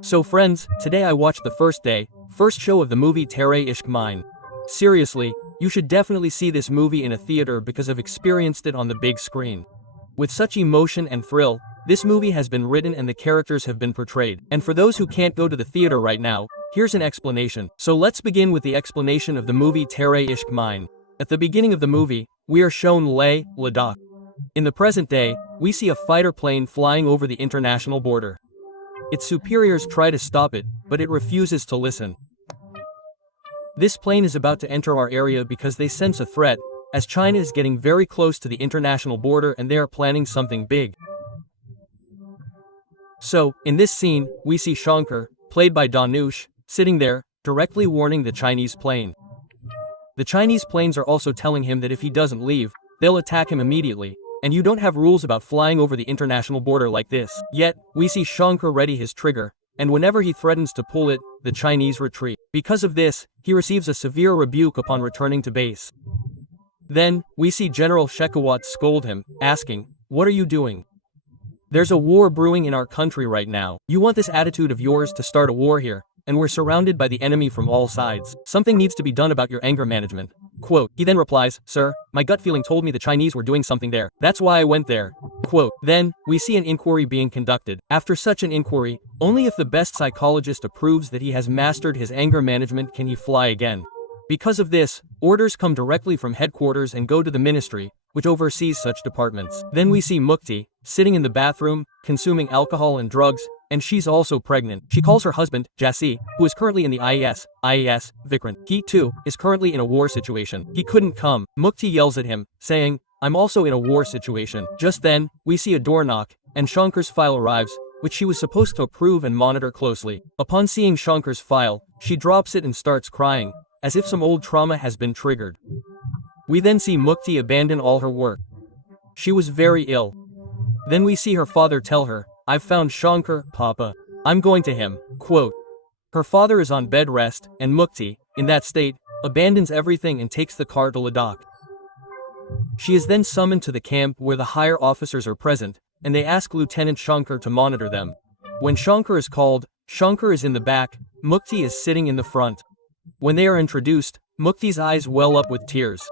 So friends, today I watched the first show of the movie Tere, Ishq mine. Seriously, you should definitely see this movie in a theater because I've experienced it on the big screen. With such emotion and thrill, this movie has been written and the characters have been portrayed. And for those who can't go to the theater right now, here's an explanation. So let's begin with the explanation of the movie Tere, Ishq mine. At the beginning of the movie, we are shown Leh, Ladakh. In the present day, we see a fighter plane flying over the international border. Its superiors try to stop it, but it refuses to listen. This plane is about to enter our area because they sense a threat, as China is getting very close to the international border and they are planning something big. So, in this scene, we see Shankar, played by Dhanush, sitting there, directly warning the Chinese plane. The Chinese planes are also telling him that if he doesn't leave, they'll attack him immediately, and you don't have rules about flying over the international border like this. Yet, we see Shankar ready his trigger, and whenever he threatens to pull it, the Chinese retreat. Because of this, he receives a severe rebuke upon returning to base. Then, we see General Shekhawat scold him, asking, "What are you doing? There's a war brewing in our country right now. You want this attitude of yours to start a war here, and we're surrounded by the enemy from all sides. Something needs to be done about your anger management." Quote, he then replies, "Sir, my gut feeling told me the Chinese were doing something there. That's why I went there." Quote, then, we see an inquiry being conducted. After such an inquiry, only if the best psychologist approves that he has mastered his anger management can he fly again. Because of this, orders come directly from headquarters and go to the ministry, which oversees such departments. Then we see Mukti, sitting in the bathroom, consuming alcohol and drugs, and she's also pregnant. She calls her husband, Jassi, who is currently in the IAS, Vikrant. He, too, is currently in a war situation. He couldn't come. Mukti yells at him, saying, "I'm also in a war situation." Just then, we see a door knock, and Shankar's file arrives, which she was supposed to approve and monitor closely. Upon seeing Shankar's file, she drops it and starts crying, as if some old trauma has been triggered. We then see Mukti abandon all her work. She was very ill. Then we see her father tell her, "I've found Shankar, Papa. I'm going to him." Quote. Her father is on bed rest, and Mukti, in that state, abandons everything and takes the car to Ladakh. She is then summoned to the camp where the higher officers are present, and they ask Lieutenant Shankar to monitor them. When Shankar is called, Shankar is in the back, Mukti is sitting in the front. When they are introduced, Mukti's eyes well up with tears.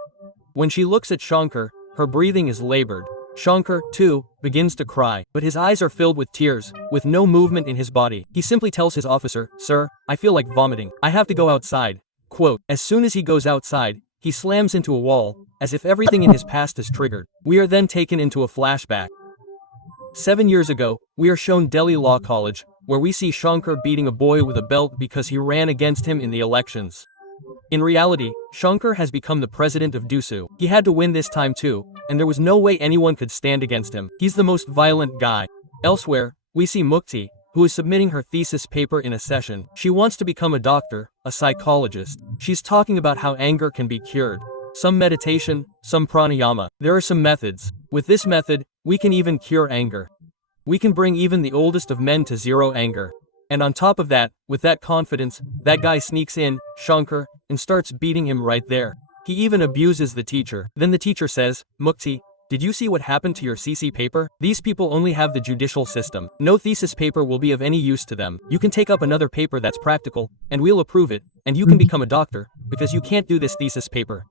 When she looks at Shankar, her breathing is labored. Shankar, too, begins to cry, but his eyes are filled with tears, with no movement in his body. He simply tells his officer, "Sir, I feel like vomiting. I have to go outside." Quote, as soon as he goes outside, he slams into a wall, as if everything in his past is triggered. We are then taken into a flashback. 7 years ago, we are shown Delhi Law College, where we see Shankar beating a boy with a belt because he ran against him in the elections. In reality, Shankar has become the president of Dusu. He had to win this time too, and there was no way anyone could stand against him. He's the most violent guy. Elsewhere, we see Mukti, who is submitting her thesis paper in a session. She wants to become a doctor, a psychologist. She's talking about how anger can be cured. Some meditation, some pranayama. There are some methods. With this method, we can even cure anger. We can bring even the oldest of men to zero anger. And on top of that, with that confidence, that guy sneaks in, Shankar, and starts beating him right there. He even abuses the teacher. Then the teacher says, "Mukti, did you see what happened to your CC paper? These people only have the judicial system. No thesis paper will be of any use to them. You can take up another paper that's practical, and we'll approve it, and you can become a doctor, because you can't do this thesis paper."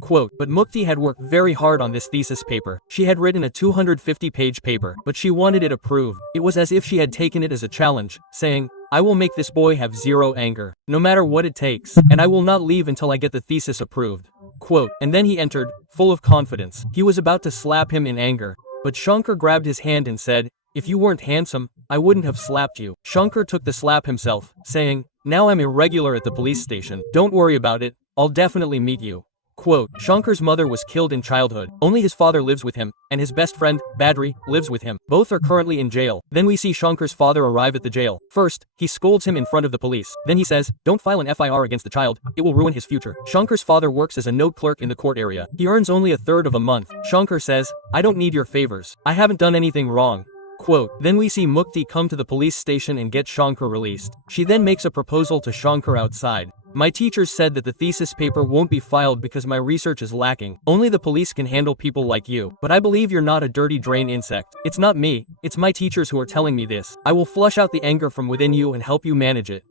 Quote, but Mukti had worked very hard on this thesis paper. She had written a 250-page paper, but she wanted it approved. It was as if she had taken it as a challenge, saying, "I will make this boy have zero anger, no matter what it takes, and I will not leave until I get the thesis approved." Quote, and then he entered, full of confidence. He was about to slap him in anger, but Shankar grabbed his hand and said, "If you weren't handsome, I wouldn't have slapped you." Shankar took the slap himself, saying, "Now I'm irregular at the police station. Don't worry about it, I'll definitely meet you." Quote, Shankar's mother was killed in childhood. Only his father lives with him, and his best friend, Badri, lives with him. Both are currently in jail. Then we see Shankar's father arrive at the jail. First, he scolds him in front of the police. Then he says, "Don't file an FIR against the child, it will ruin his future." Shankar's father works as a note clerk in the court area. He earns only a third of a month. Shankar says, "I don't need your favors. I haven't done anything wrong." Quote, then we see Mukti come to the police station and get Shankar released. She then makes a proposal to Shankar outside. My teachers said that the thesis paper won't be filed because my research is lacking. Only the police can handle people like you. But I believe you're not a dirty drain insect. It's not me, it's my teachers who are telling me this. I will flush out the anger from within you and help you manage it.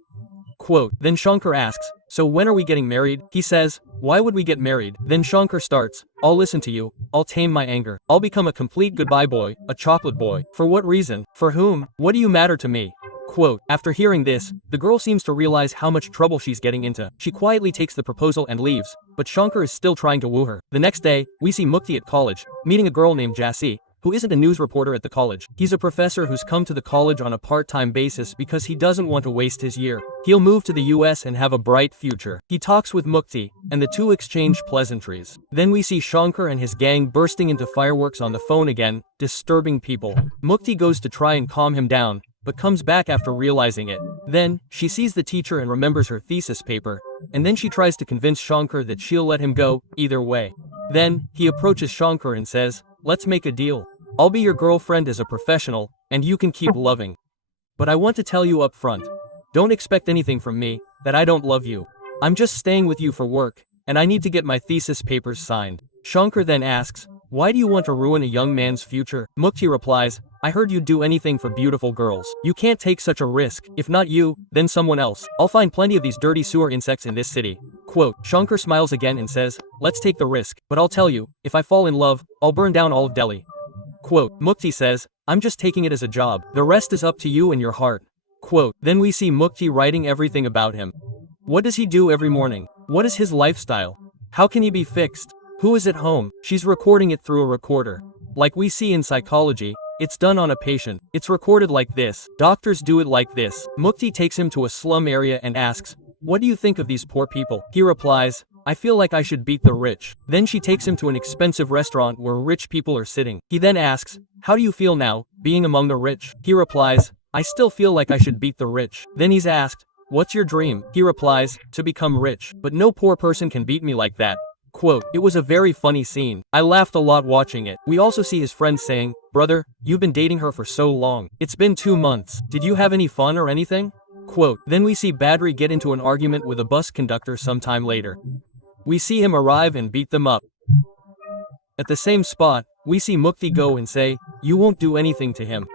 Quote, then Shankar asks, so when are we getting married? He says, why would we get married? Then Shankar starts, I'll listen to you, I'll tame my anger. I'll become a complete goodbye boy, a chocolate boy. For what reason? For whom? What do you matter to me? Quote, after hearing this, the girl seems to realize how much trouble she's getting into. She quietly takes the proposal and leaves, but Shankar is still trying to woo her. The next day, we see Mukti at college, meeting a girl named Jassi, who isn't a news reporter at the college. He's a professor who's come to the college on a part-time basis because he doesn't want to waste his year. He'll move to the US and have a bright future. He talks with Mukti, and the two exchange pleasantries. Then we see Shankar and his gang bursting into fireworks on the phone again, disturbing people. Mukti goes to try and calm him down, but comes back after realizing it. Then, she sees the teacher and remembers her thesis paper, and then she tries to convince Shankar that she'll let him go, either way. Then, he approaches Shankar and says, let's make a deal. I'll be your girlfriend as a professional, and you can keep loving. But I want to tell you up front. Don't expect anything from me, that I don't love you. I'm just staying with you for work, and I need to get my thesis papers signed. Shankar then asks, why do you want to ruin a young man's future? Mukti replies, I heard you'd do anything for beautiful girls. You can't take such a risk. If not you, then someone else. I'll find plenty of these dirty sewer insects in this city. Quote, Shankar smiles again and says, let's take the risk. But I'll tell you, if I fall in love, I'll burn down all of Delhi. Quote, Mukti says, I'm just taking it as a job. The rest is up to you and your heart. Quote, then we see Mukti writing everything about him. What does he do every morning? What is his lifestyle? How can he be fixed? Who is at home? She's recording it through a recorder. Like we see in psychology, it's done on a patient. It's recorded like this. Doctors do it like this. Mukti takes him to a slum area and asks, what do you think of these poor people? He replies, I feel like I should beat the rich. Then she takes him to an expensive restaurant where rich people are sitting. He then asks, how do you feel now, being among the rich? He replies, I still feel like I should beat the rich. Then he's asked, what's your dream? He replies, to become rich. But no poor person can beat me like that. Quote, it was a very funny scene. I laughed a lot watching it. We also see his friend saying, brother, you've been dating her for so long. It's been 2 months. Did you have any fun or anything? Quote, then we see Badri get into an argument with a bus conductor sometime later. We see him arrive and beat them up. At the same spot, we see Mukti go and say, you won't do anything to him.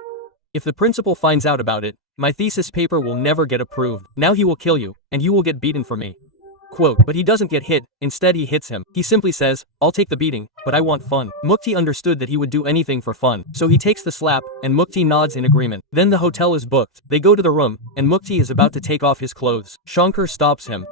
If the principal finds out about it, my thesis paper will never get approved. Now he will kill you, and you will get beaten for me. Quote, but he doesn't get hit, instead he hits him. He simply says, I'll take the beating, but I want fun. Mukti understood that he would do anything for fun, so he takes the slap, and Mukti nods in agreement. Then the hotel is booked. They go to the room, and Mukti is about to take off his clothes. Shankar stops him,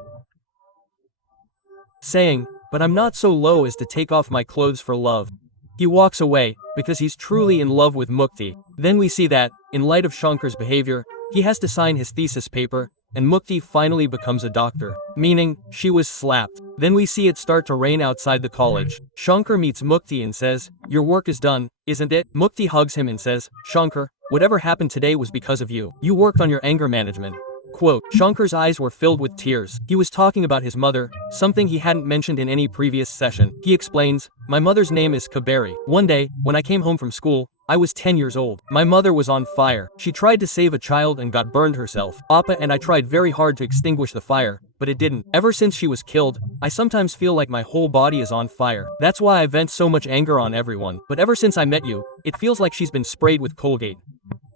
saying, but I'm not so low as to take off my clothes for love. He walks away, because he's truly in love with Mukti. Then we see that, in light of Shankar's behavior, he has to sign his thesis paper, and Mukti finally becomes a doctor. Meaning, she was slapped. Then we see it start to rain outside the college. Shankar meets Mukti and says, your work is done, isn't it? Mukti hugs him and says, Shankar, whatever happened today was because of you. You worked on your anger management. Quote, Shankar's eyes were filled with tears. He was talking about his mother, something he hadn't mentioned in any previous session. He explains, my mother's name is Kaberi. One day, when I came home from school, I was 10 years old. My mother was on fire. She tried to save a child and got burned herself. Appa and I tried very hard to extinguish the fire, but it didn't. Ever since she was killed, I sometimes feel like my whole body is on fire. That's why I vent so much anger on everyone. But ever since I met you, it feels like she's been sprayed with Colgate.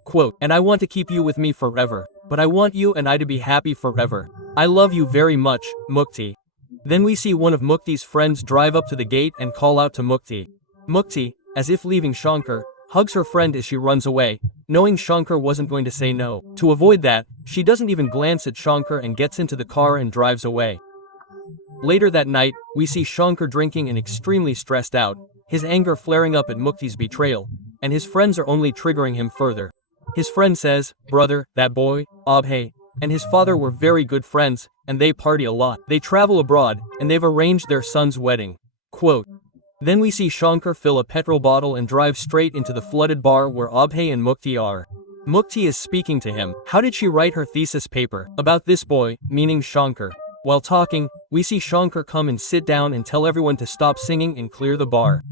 Quote, and I want to keep you with me forever. But I want you and I to be happy forever. I love you very much, Mukti. Then we see one of Mukti's friends drive up to the gate and call out to Mukti. Mukti, as if leaving Shankar, hugs her friend as she runs away, knowing Shankar wasn't going to say no. To avoid that, she doesn't even glance at Shankar and gets into the car and drives away. Later that night, we see Shankar drinking and extremely stressed out, his anger flaring up at Mukti's betrayal, and his friends are only triggering him further. His friend says, brother, that boy, Abhay, and his father were very good friends, and they party a lot. They travel abroad, and they've arranged their son's wedding. Quote, then we see Shankar fill a petrol bottle and drive straight into the flooded bar where Abhay and Mukti are. Mukti is speaking to him. How did she write her thesis paper? About this boy, meaning Shankar. While talking, we see Shankar come and sit down and tell everyone to stop singing and clear the bar.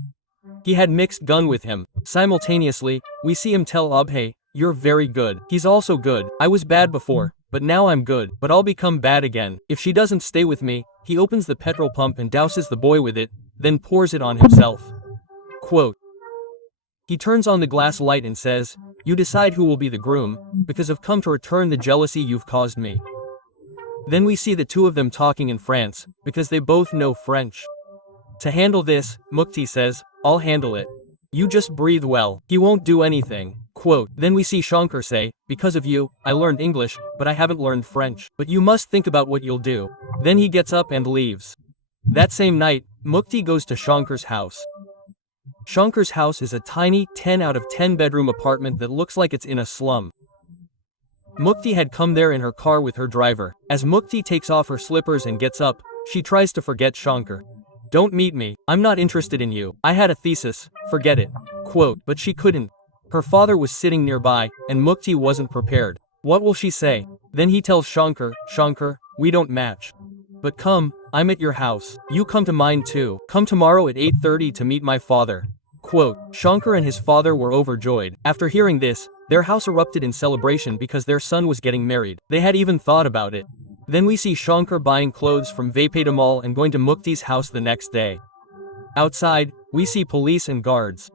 He had mixed gun with him. Simultaneously, we see him tell Abhay, you're very good. He's also good. I was bad before, but now I'm good, but I'll become bad again. If she doesn't stay with me, he opens the petrol pump and douses the boy with it, then pours it on himself. Quote, he turns on the glass light and says, "You decide who will be the groom, because I've come to return the jealousy you've caused me." Then we see the two of them talking in France, because they both know French. To handle this, Mukti says, "I'll handle it. You just breathe well. He won't do anything." Quote, then we see Shankar say, "Because of you, I learned English, but I haven't learned French. But you must think about what you'll do." Then he gets up and leaves. That same night, Mukti goes to Shankar's house. Shankar's house is a tiny 10 out of 10 bedroom apartment that looks like it's in a slum. Mukti had come there in her car with her driver. As Mukti takes off her slippers and gets up, she tries to forget Shankar. "Don't meet me, I'm not interested in you. I had a thesis, forget it." Quote, but she couldn't. Her father was sitting nearby, and Mukti wasn't prepared. What will she say? Then he tells Shankar, "Shankar, we don't match. But come, I'm at your house. You come to mine too. Come tomorrow at 8:30 to meet my father." Quote, Shankar and his father were overjoyed. After hearing this, their house erupted in celebration because their son was getting married. They had even thought about it. Then we see Shankar buying clothes from Vapeda Mall and going to Mukti's house the next day. Outside, we see police and guards.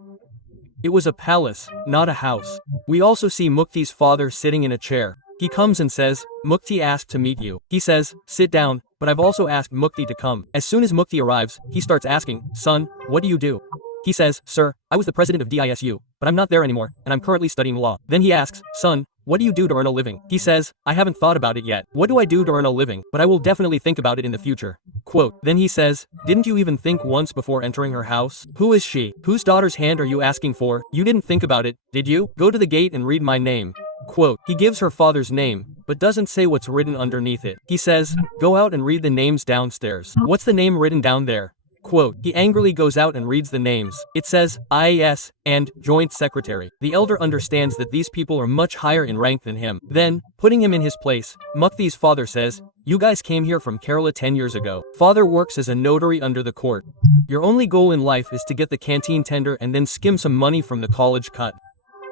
It was a palace, not a house. We also see Mukti's father sitting in a chair. He comes and says, "Mukti asked to meet you." He says, "Sit down, but I've also asked Mukti to come." As soon as Mukti arrives, he starts asking, "Son, what do you do?" He says, "Sir, I was the president of DISU, but I'm not there anymore, and I'm currently studying law." Then he asks, "Son, what do you do to earn a living?" He says, "I haven't thought about it yet. What do I do to earn a living? But I will definitely think about it in the future." Quote, then he says, "Didn't you even think once before entering her house? Who is she? Whose daughter's hand are you asking for? You didn't think about it, did you? Go to the gate and read my name." Quote, he gives her father's name, but doesn't say what's written underneath it. He says, "Go out and read the names downstairs." What's the name written down there? Quote, he angrily goes out and reads the names. It says, IAS, and Joint Secretary. The elder understands that these people are much higher in rank than him. Then, putting him in his place, Mukti's father says, "You guys came here from Kerala 10 years ago. Father works as a notary under the court. Your only goal in life is to get the canteen tender and then skim some money from the college cut.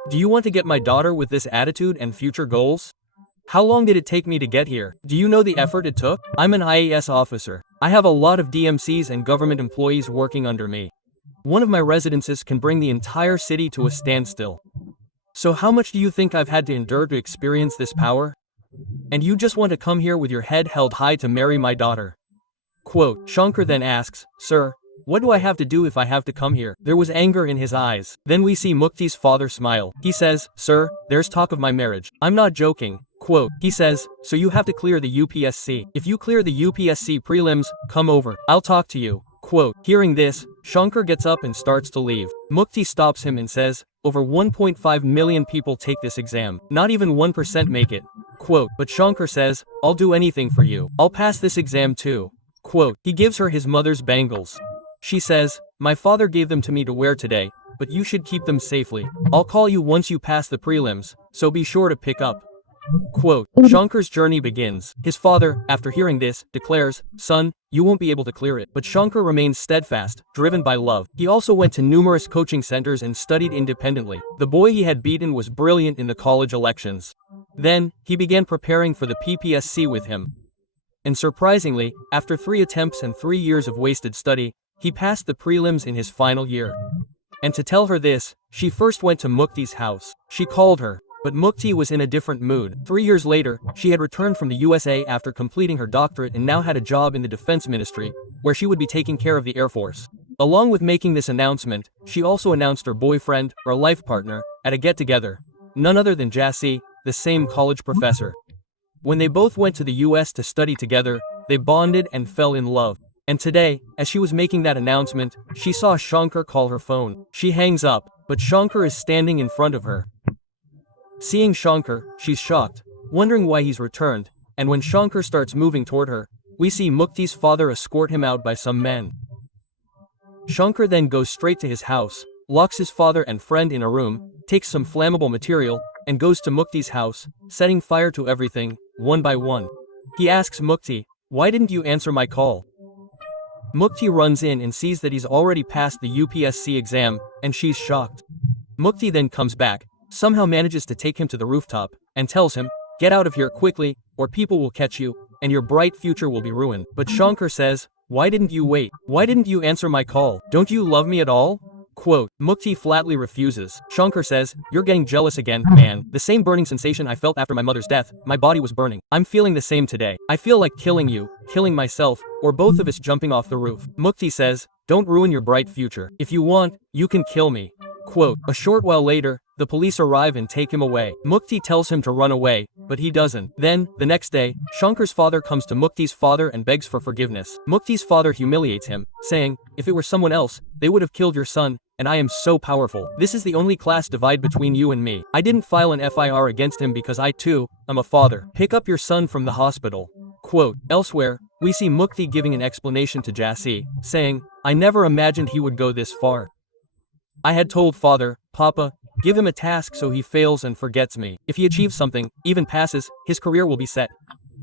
Do you want to get my daughter with this attitude and future goals? How long did it take me to get here? Do you know the effort it took? I'm an IAS officer. I have a lot of DMCs and government employees working under me. One of my residences can bring the entire city to a standstill. So how much do you think I've had to endure to experience this power? And you just want to come here with your head held high to marry my daughter?" Quote, Shankar then asks, "Sir, what do I have to do if I have to come here?" There was anger in his eyes. Then we see Mukti's father smile. He says, "Sir, there's talk of my marriage. I'm not joking." Quote, he says, "So you have to clear the UPSC. If you clear the UPSC prelims, come over. I'll talk to you." Quote, hearing this, Shankar gets up and starts to leave. Mukti stops him and says, "Over 1.5 million people take this exam. Not even 1% make it." Quote, but Shankar says, "I'll do anything for you. I'll pass this exam too." Quote, he gives her his mother's bangles. She says, "My father gave them to me to wear today, but you should keep them safely. I'll call you once you pass the prelims, so be sure to pick up." Quote, Shankar's journey begins. His father, after hearing this, declares, "Son, you won't be able to clear it." But Shankar remains steadfast, driven by love. He also went to numerous coaching centers and studied independently. The boy he had beaten was brilliant in the college elections. Then, he began preparing for the PPSC with him. And surprisingly, after 3 attempts and 3 years of wasted study, he passed the prelims in his final year. And to tell her this, she first went to Mukti's house. She called her. But Mukti was in a different mood. 3 years later, she had returned from the USA after completing her doctorate and now had a job in the Defense Ministry, where she would be taking care of the Air Force. Along with making this announcement, she also announced her boyfriend, or life partner, at a get-together. None other than Jassi, the same college professor. When they both went to the US to study together, they bonded and fell in love. And today, as she was making that announcement, she saw Shankar call her phone. She hangs up, but Shankar is standing in front of her. Seeing Shankar, she's shocked, wondering why he's returned, and when Shankar starts moving toward her, we see Mukti's father escort him out by some men. Shankar then goes straight to his house, locks his father and friend in a room, takes some flammable material, and goes to Mukti's house, setting fire to everything, one by one. He asks Mukti, "Why didn't you answer my call?" Mukti runs in and sees that he's already passed the UPSC exam, and she's shocked. Mukti then comes back, somehow manages to take him to the rooftop, and tells him, Get out of here quickly, or people will catch you, and your bright future will be ruined. But Shankar says, why didn't you wait? Why didn't you answer my call? Don't you love me at all? Quote, Mukti flatly refuses. Shankar says, you're getting jealous again, man. The same burning sensation I felt after my mother's death, my body was burning. I'm feeling the same today. I feel like killing you, killing myself, or both of us jumping off the roof. Mukti says, don't ruin your bright future. If you want, you can kill me. Quote, a short while later, the police arrive and take him away. Mukti tells him to run away, but he doesn't. Then, the next day, Shankar's father comes to Mukti's father and begs for forgiveness. Mukti's father humiliates him, saying, if it were someone else, they would have killed your son, and I am so powerful. This is the only class divide between you and me. I didn't file an FIR against him because I too am a father. Pick up your son from the hospital. Quote, elsewhere, we see Mukti giving an explanation to Jassi, saying, I never imagined he would go this far. I had told father, Papa, give him a task so he fails and forgets me. If he achieves something, even passes, his career will be set.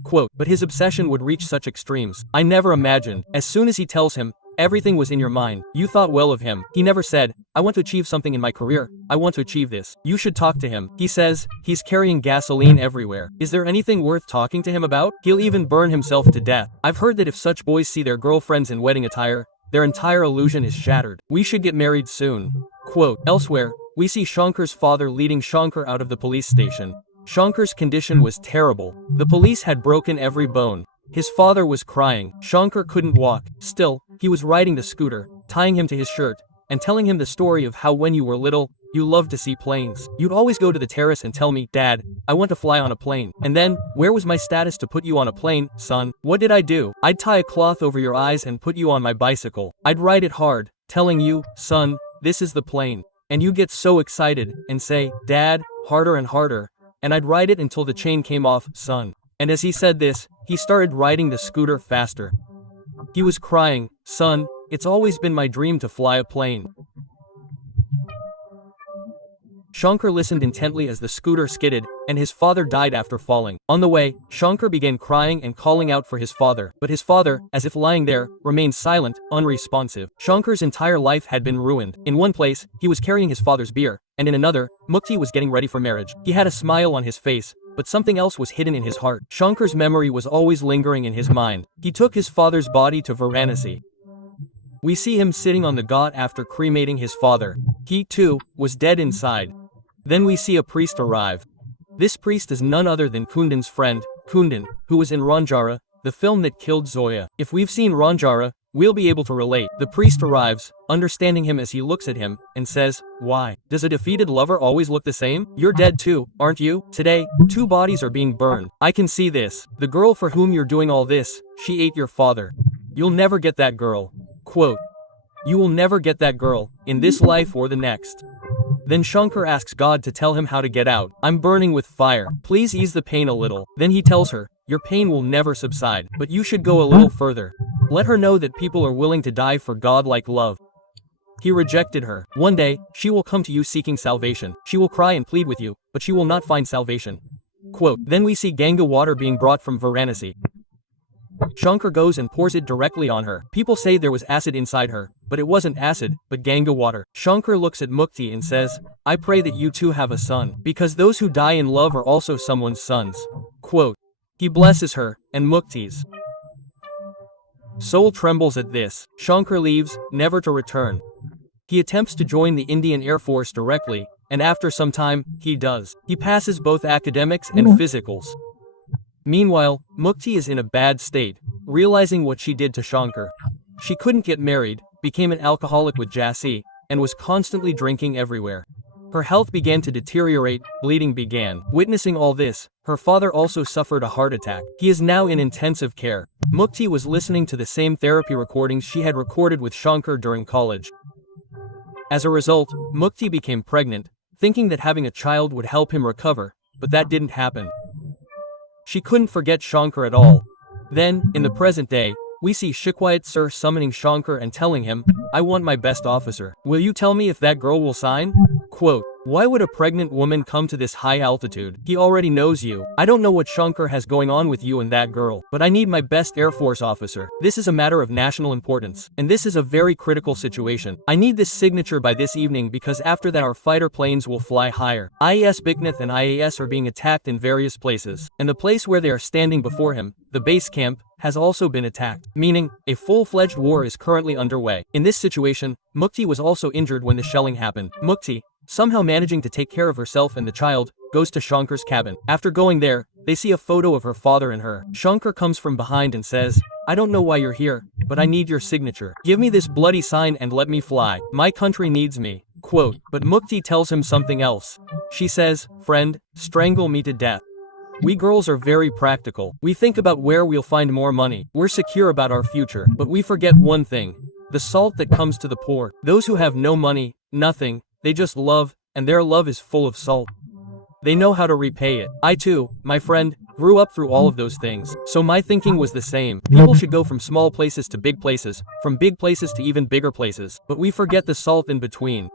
Quote, but his obsession would reach such extremes. I never imagined. As soon as he tells him, everything was in your mind. You thought well of him. He never said, I want to achieve something in my career. I want to achieve this. You should talk to him. He says, he's carrying gasoline everywhere. Is there anything worth talking to him about? He'll even burn himself to death. I've heard that if such boys see their girlfriends in wedding attire, their entire illusion is shattered. We should get married soon. Quote, elsewhere, we see Shankar's father leading Shankar out of the police station. Shankar's condition was terrible. The police had broken every bone. His father was crying. Shankar couldn't walk. Still, he was riding the scooter, tying him to his shirt, and telling him the story of how when you were little, you loved to see planes. You'd always go to the terrace and tell me, Dad, I want to fly on a plane. And then, where was my status to put you on a plane, son? What did I do? I'd tie a cloth over your eyes and put you on my bicycle. I'd ride it hard, telling you, son, this is the plane. And you get so excited, and say, Dad, harder and harder. And I'd ride it until the chain came off, son. And as he said this, he started riding the scooter faster. He was crying, son, it's always been my dream to fly a plane. Shankar listened intently as the scooter skidded, and his father died after falling. On the way, Shankar began crying and calling out for his father, but his father, as if lying there, remained silent, unresponsive. Shankar's entire life had been ruined. In one place, he was carrying his father's beer, and in another, Mukti was getting ready for marriage. He had a smile on his face, but something else was hidden in his heart. Shankar's memory was always lingering in his mind. He took his father's body to Varanasi. We see him sitting on the ghat after cremating his father. He, too, was dead inside. Then we see a priest arrive. This priest is none other than Kundan's friend, Kundan, who was in Ranjara, the film that killed Zoya. If we've seen Ranjara, we'll be able to relate. The priest arrives, understanding him as he looks at him, and says, why? Does a defeated lover always look the same? You're dead too, aren't you? Today, 2 bodies are being burned. I can see this. The girl for whom you're doing all this, she ate your father. You'll never get that girl. Quote, you will never get that girl, in this life or the next. Then Shankar asks God to tell him how to get out. I'm burning with fire. Please ease the pain a little. Then he tells her, your pain will never subside, but you should go a little further. Let her know that people are willing to die for God like love. He rejected her. One day, she will come to you seeking salvation. She will cry and plead with you, but she will not find salvation. Quote, then we see Ganga water being brought from Varanasi. Shankar goes and pours it directly on her. People say there was acid inside her, but it wasn't acid, but Ganga water. Shankar looks at Mukti and says, I pray that you too have a son, because those who die in love are also someone's sons. Quote, he blesses her, and Mukti's soul trembles at this. Shankar leaves, never to return. He attempts to join the Indian Air Force directly, and after some time, he does. He passes both academics and physicals. Meanwhile, Mukti is in a bad state, realizing what she did to Shankar. She couldn't get married, became an alcoholic with Jassi, and was constantly drinking everywhere. Her health began to deteriorate, bleeding began. Witnessing all this, her father also suffered a heart attack. He is now in intensive care. Mukti was listening to the same therapy recordings she had recorded with Shankar during college. As a result, Mukti became pregnant, thinking that having a child would help him recover, but that didn't happen. She couldn't forget Shankar at all. Then, in the present day, we see Shikwayat Sir summoning Shankar and telling him, I want my best officer. Will you tell me if that girl will sign? Quote, Why would a pregnant woman come to this high altitude? He already knows you. I don't know what Shankar has going on with you and that girl, but I need my best Air Force officer. This is a matter of national importance, and this is a very critical situation. I need this signature by this evening because after that our fighter planes will fly higher. IAS Biknath and IAS are being attacked in various places, and the place where they are standing before him, the base camp, has also been attacked, meaning a full-fledged war is currently underway. In this situation, Mukti was also injured when the shelling happened. Mukti, somehow managing to take care of herself and the child, goes to Shankar's cabin. After going there, they see a photo of her father and her. Shankar comes from behind and says, I don't know why you're here, but I need your signature. Give me this bloody sign and let me fly. My country needs me. Quote, but Mukti tells him something else. She says, friend, strangle me to death. We girls are very practical. We think about where we'll find more money. We're secure about our future, but we forget one thing. The salt that comes to the poor. Those who have no money, nothing, they just love, and their love is full of salt. They know how to repay it. I too, my friend, grew up through all of those things. So my thinking was the same. People should go from small places to big places, from big places to even bigger places. But we forget the salt in between.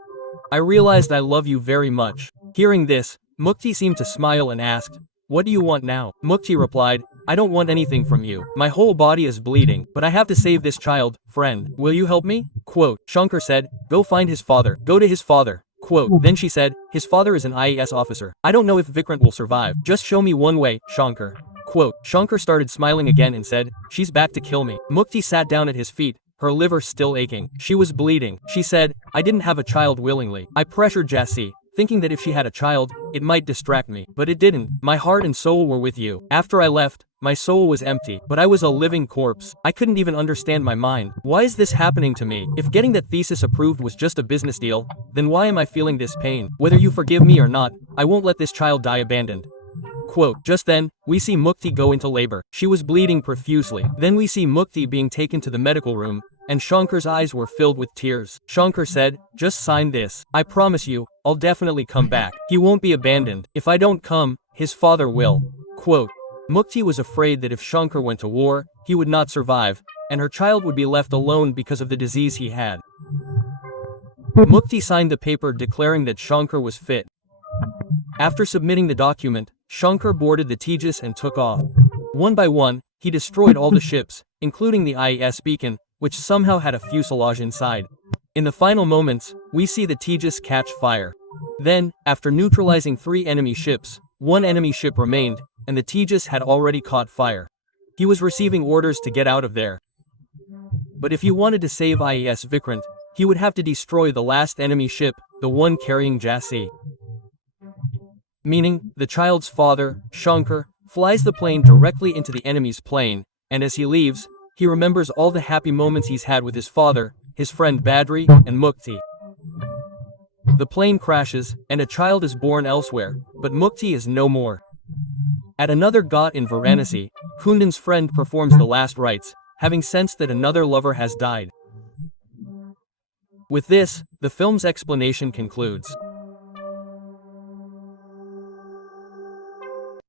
I realized I love you very much. Hearing this, Mukti seemed to smile and asked, what do you want now? Mukti replied, I don't want anything from you. My whole body is bleeding, but I have to save this child. Friend, will you help me? Quote, Shankar said, go find his father. Go to his father. Quote, then she said, his father is an IAS officer. I don't know if Vikrant will survive. Just show me one way, Shankar. Quote, Shankar started smiling again and said, she's back to kill me. Mukti sat down at his feet, her liver still aching. She was bleeding. She said, I didn't have a child willingly. I pressured Jassi, thinking that if she had a child, it might distract me. But it didn't. My heart and soul were with you. After I left, my soul was empty, but I was a living corpse. I couldn't even understand my mind. Why is this happening to me? If getting that thesis approved was just a business deal, then why am I feeling this pain? Whether you forgive me or not, I won't let this child die abandoned. Quote, just then, we see Mukti go into labor. She was bleeding profusely. Then we see Mukti being taken to the medical room, and Shankar's eyes were filled with tears. Shankar said, just sign this. I promise you, I'll definitely come back. He won't be abandoned. If I don't come, his father will. Quote, Mukti was afraid that if Shankar went to war, he would not survive, and her child would be left alone because of the disease he had. Mukti signed the paper declaring that Shankar was fit. After submitting the document, Shankar boarded the Tejas and took off. One by one, he destroyed all the ships, including the IAS beacon, which somehow had a fuselage inside. In the final moments, we see the Tejas catch fire. Then, after neutralizing 3 enemy ships, 1 enemy ship remained, and the Tejas had already caught fire. He was receiving orders to get out of there. But if he wanted to save IAS Vikrant, he would have to destroy the last enemy ship, the one carrying Jassi. Meaning, the child's father, Shankar, flies the plane directly into the enemy's plane, and as he leaves, he remembers all the happy moments he's had with his father, his friend Badri, and Mukti. The plane crashes, and a child is born elsewhere, but Mukti is no more. At another ghat in Varanasi, Kundan's friend performs the last rites, having sensed that another lover has died. With this, the film's explanation concludes.